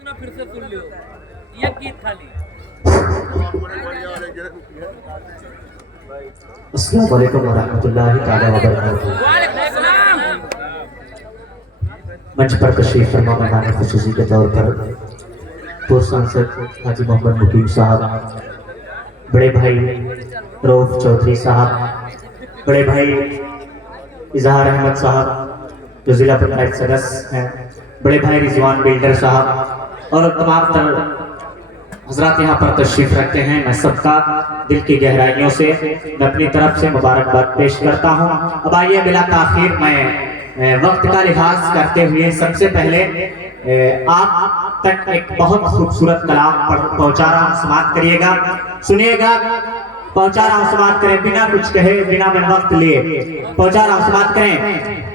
फिर से सुन लियो ये गीत खाली। अस्सलाम वालेकुम वरहमतुल्लाहि ताला वबरकातुहू। मंच पर तशरीफ फरमा मेहमान खुसूसी के तौर पर पूर्व सांसद हाजी मोहम्मद मुकीम साहब, बड़े भाई रऊफ चौधरी साहब, बड़े भाई इजहार अहमद साहब जो जिला पंचायत सदस्य हैं, बड़े भाई रिजवान बिल्डर साहब और तमाम हजरात यहाँ पर तशरीफ रखते हैं। मैं सबका दिल की गहराइयों से मैं अपनी तरफ से मुबारकबाद पेश करता हूँ। अब आइए बिला ताखिर मैं वक्त का लिहाज करते हुए सबसे पहले आप तक एक बहुत खूबसूरत कलाम पहुंचा रहा हूँ, समाप्त करिएगा, सुनिएगा। पहुंचा रहा हूँ, समाप्त करें बिना कुछ कहे, बिना मैं वक्त लिए पहुंचा रहा हूँ, समाप्त करें।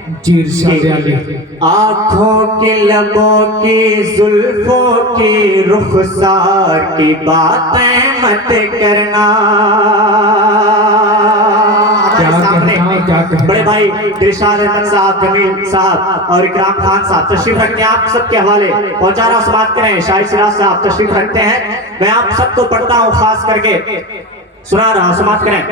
आँखों के लबों की जुल्फों की रुखसार की बातें मत करना। बड़े भाई दिलशाद अहमद साहब, जमील साहब और इकराम खान साहब तशरीफ रखते हैं। आप सबके हवाले पहुंचा रहा हूँ, समाप्त करें। शाहिद सिराज साहब तशरीफ रखते हैं। मैं आप सबको पढ़ता हूँ, खास करके सुना रहा हूँ, समाप्त करें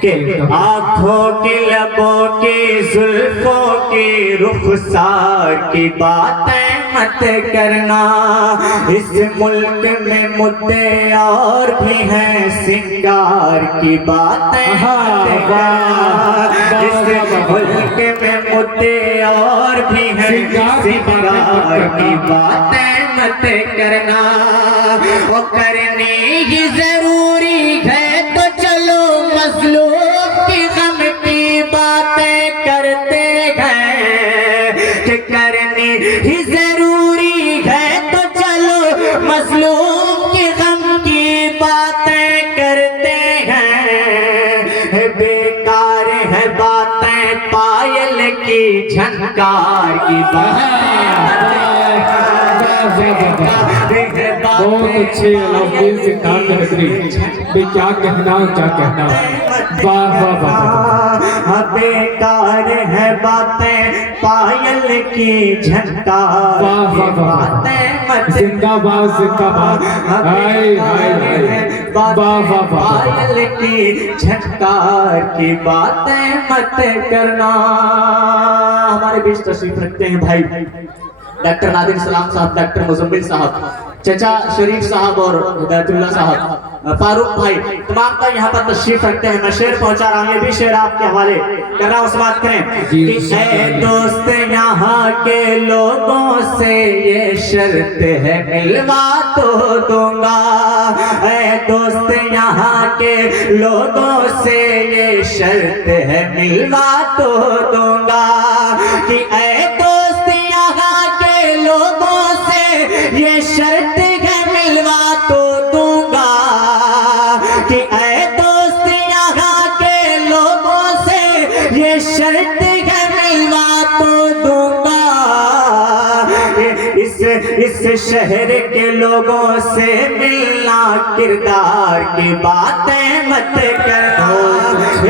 कि आँखों की लबों की जुल्फों की रुखसार की बातें मत करना। इस मुल्क में मुद्दे और भी हैं, सिंगार की बातें मत करना। इस मुल्क में मुद्दे और भी हैं, सिंगार की बातें मत करना। वो करनी ही जरूरी है तो चलो मजलूम की गम की बातें करते हैं, कि करनी ही जरूरी है तो चलो मजलूम की गम की बातें करते हैं। बेकार है बातें पायल की झनकार की बातें। बहुत अच्छे अलाउद्दीन सिद्धार्थ नगरी भी क्या कहना वाह वाह वाह। बेकार है बातें पायल की झनकार की बातें मत। जिंदाबाद जिंदाबाद। हाय हाय हाय वाह वाह वाह। पायल की झनकार की बातें मत करना। हमारे बीच तशरीफ रखते हैं भाई डॉक्टर नादिर सलाम साहब, डॉक्टर मुजम्मिल साहब, चचा शरीफ साहब और हिदायतुल्लाह साहब, फारूक भाई, तमाम का यहाँ पर तशरीफ रखते हैं। मैं शेर पहुंचा रहा हूँ, ये भी शेर आपके हवाले कर रहा हूँ, समाप्त करें कि ऐ दोस्त यहाँ के लोगों से ये शर्त है मिलवा तो दूंगा। ऐ दोस्त यहाँ के लोगों से ये शर्त है मिलवा तो दूंगा, कि ऐ लोगों से ये शर्त है मिलवा तो दूंगा, कि ऐ दोस्त यहाँ के लोगों से ये शर्त है मिलवा तो दूंगा। इस शहर के लोगों से मिलना किरदार की बातें मत करना।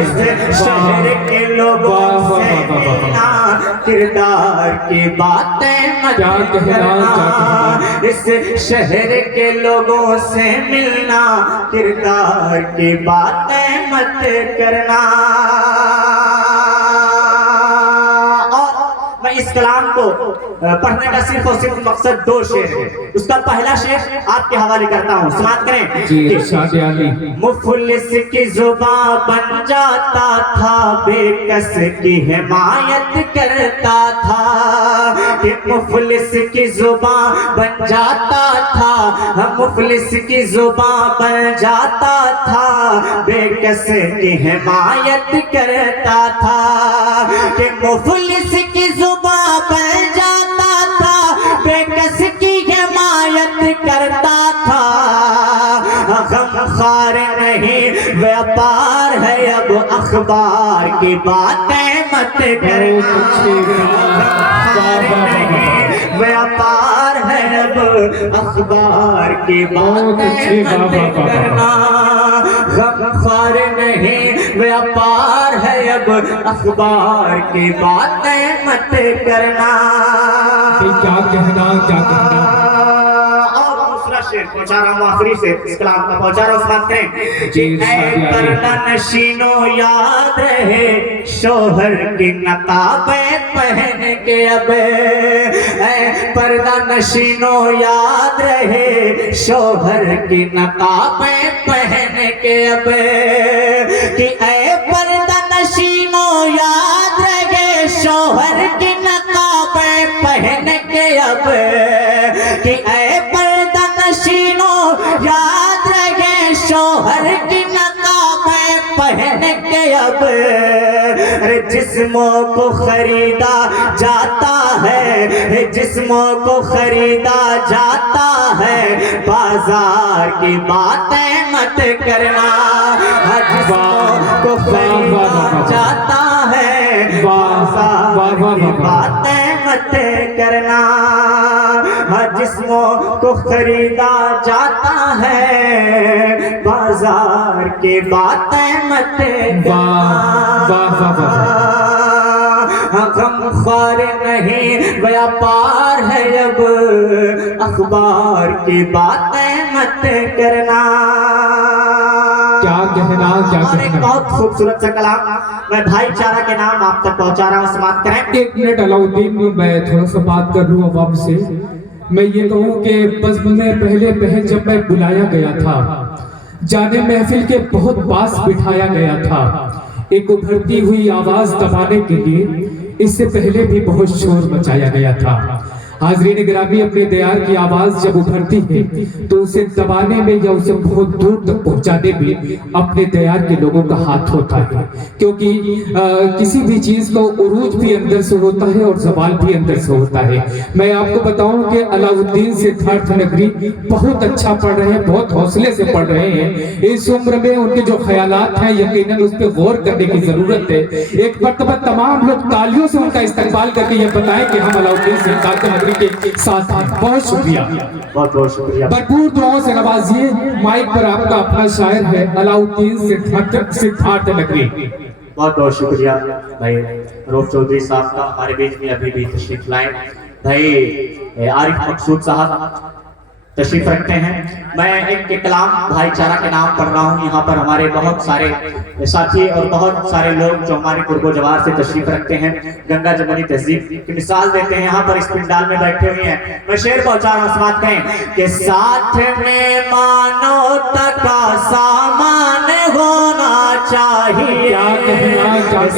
इस शहर के लोगों से मिलना किरदार की बातें मत करना। इस शहर के लोगों से मिलना किरदार की बातें मत करना। इस कलाम को पढ़ने का सिर्फ और सिर्फ मकसद दो शेर है। उसका पहला शेर आपके हवाले करता हूँ, समाप्त करें। मुफलिस की जुबां बन जाता था, बेकस की हिमायत करता था। कि मुफलिस की जुबां बन जाता था, मुफलिस की जुबां बन जाता था, बेकस की हिमायत करता था। कि मुफलिस की जुबां बन जाता था, बेकस की हिमायत करता था। गमखार नहीं व्यापार है अब अखबार की बातें मत करना। व्यापार है अब अखबार की बातें मत करना। गमखार नहीं व्यापार है अब अखबार की बातें मत करना। क्या कहना शेर पहुंचा रहा हूँ आखिरी से इस कलाम का पहुंचा रहा हूँ, बात करें जी, पर्दा नशीनो याद रहे शोहर की नकाबें पहन के अब पर्दा नशीनो याद रहे शोहर की नकाबें पहन के अब कि ऐ पर्दा नशीनो याद रहे शोहर की नकाबें पहन के अब कि ऐ पर्दा नशीनो याद रहे शोहर की नकाबें पहन के अब अरे जिस्मों को खरीदा जाता है, जिस्मों को खरीदा जाता है, बाजार की बातें मत करना। जिस्मों को खरीदा जाता है, बाजार की बातें मत करना। जिस्मों को खरीदा जाता है, बाजार की बातें मत करना। गमख्वार नहीं व्यापार है अब, अखबार की बातें मत करना। क्या कहना, क्या और एक कहना। बहुत खूबसूरत सा कलाम मैं भाईचारा के नाम आप तक पहुंचा रहा हूँ, समाप्त करें। 1 मिनट अलाउद्दीन, मैं थोड़ा सा बात कर लूँ अवाम से। मैं ये कहूँ कि बस में पहले जब मैं बुलाया गया था, जाने महफिल के बहुत पास बिठाया गया था, एक उभरती हुई आवाज दबाने के लिए इससे पहले भी बहुत शोर मचाया गया था। हाजरीन गिरामी, अपने दयार की आवाज जब उभरती है तो उसे दबाने में या उसे बहुत दूर तक पहुंचाने में अपने दयार के लोगों का हाथ होता है, क्योंकि किसी भी चीज का उरूज भी अंदर से होता है और जवाल भी अंदर से होता है। मैं आपको बताऊं कि अलाउद्दीन सिद्धार्थ नगरी बहुत अच्छा पढ़ रहे हैं, बहुत हौसले से पढ़ रहे हैं। इस उम्र में उनके जो ख्यालात हैं यकीनन उस पर गौर करने की जरूरत है। एक मरतबा तमाम लोग तालियों से उनका इस्तकबाल करके ये बताएं कि हम अलाउद्दीन सिद्धार्थ नगरी के साथ हैं। बहुत शुक्रिया, बहुत बहुत शुक्रिया। भरपूर दुआओं से नवाजिए। माइक पर आपका अपना शायर है अलाउद्दीन सिद्धार्थ नगरी। बहुत बहुत शुक्रिया भाई रऊफ चौधरी साहब का, हमारे बीच में अभी भी तशरीफ लाए। भाई आरिफ मकसूद साहब तशरीफ रखते हैं। मैं एक कलाम भाईचारा के नाम पढ़ रहा हूँ। यहाँ पर हमारे बहुत सारे साथी और बहुत सारे लोग जो हमारे कुर्बो जवार से तशरीफ रखते हैं, गंगा जमुनी तहजीब की मिसाल देते हैं, यहाँ पर इस पिंडाल में बैठे हुए हैं। मैं शेर पहुंचा रहा हूँ, समाप्त करें कि साथ में मानवता का सामान होना चाहिए,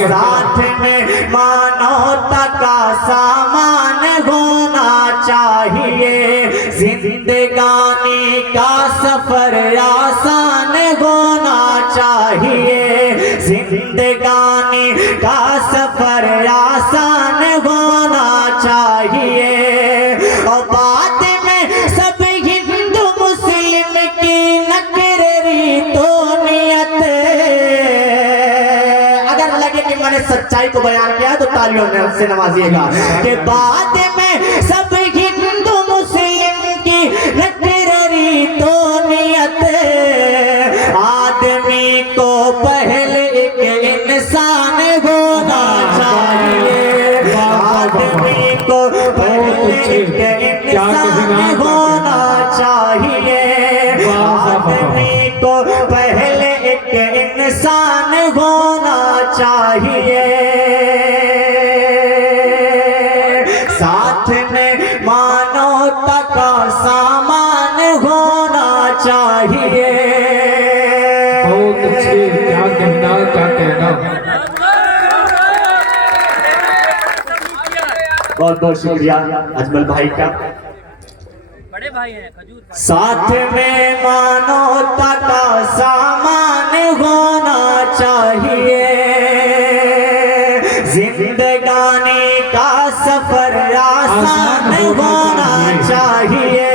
साथ में मानवता का सामान होना चाहिए, जिंदगानी का सफर आसान होना चाहिए, जिंदगानी का सफर आसान होना चाहिए। और बाद में सब हिंदू मुस्लिम की नकररी तो नियत, अगर लगे कि मैंने सच्चाई को बयान किया तो तालियों से नवाजिएगा। कि बाद में सब हिंदू मुस्लिम की नकररी तो नियत, आदमी को पहले एक इंसान होना चाहिए, आदमी को पहले एक इंसान होना चाहिए, आदमी को पहले एक इंसान होना चाहिए, साथ में मानवता का सामान होना चाहिए। बहुत अच्छे, क्या कहना, क्या कहना। बहुत बहुत शुक्रिया अजमल भाई का। बड़े भाई हैं खजूर का। साथ में मानवता का सामान होना चाहिए, जिंदगानी का सफर आसान होना चाहिए।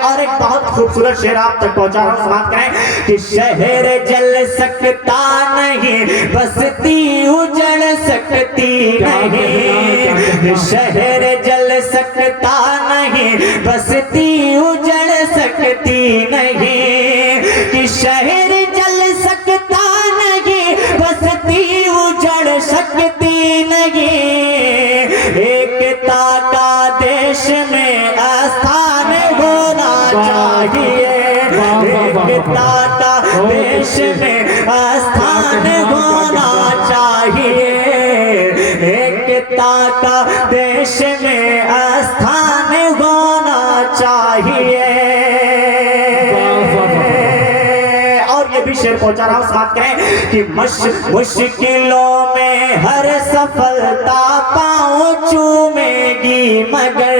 और एक बहुत खूबसूरत शेर आप तक पहुंचा रहा हूं, समाप्त करें कि शहर जल सकता नहीं, बस्ती उजड़ सकती नहीं, शहर जल सकता नहीं, बस्ती उजड़ सकती नहीं, कि शहर जल सकता नहीं, बस्ती उजड़ सकती नहीं, एकता का देश में स्थान होना एकता का देश में स्थान होना चाहिए। और ये भी शेर पहुंचा रहा हूं, बात करें कि मुश्किलों में हर सफलता पाँव चूमेगी मगर,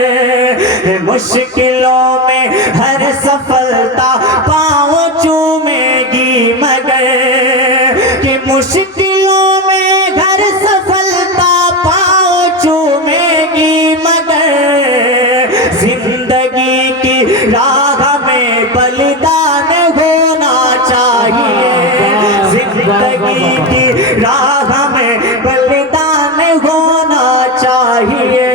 मुश्किलों में हर सफलता पाँव चूमेगी मगर, कि मुश्किलों में हर सफलता पाँव चूमेगी मगर, जिंदगी की राह में बलिदान होना चाहिए, जिंदगी की राह में बलिदान होना चाहिए,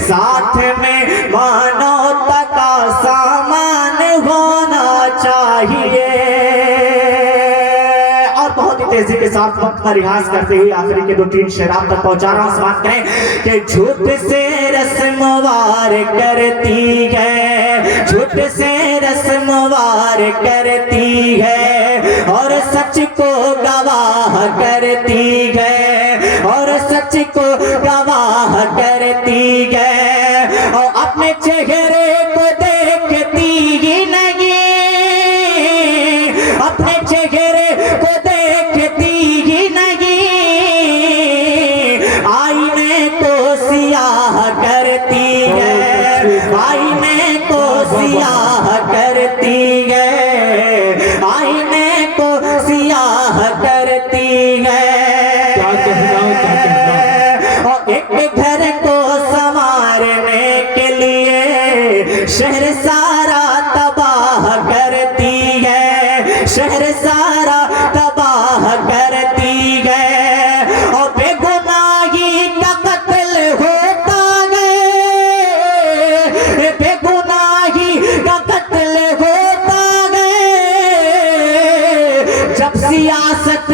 साथ में मानवता का सामान होना चाहिए। और बहुत ही तेजी के साथ वक्त का रियाज करते हुए आखिरी के 2-3 शेर आप तक पहुंचा रहा हूं। समाप्त करें कि झूठ से रस्मवार करती है, झूठ से रस्मवार करती है, और सच को गवाह करती है, और सच को गवाह करती है, और अपने चेहरे को देखती ही नहीं, अपने चेहरे को देखती ही नहीं, आईने को सियाह करती है, आईने को सियाह करती है, आईने को सियाह करती है। क्या कहना, और एक घर को संवारने के लिए शहर सारा तबाह करती है, शहर सारा तबाह करती है, और बेगुनाही का कत्ल होता है, बेगुनाही का कत्ल होता है, जब सियासत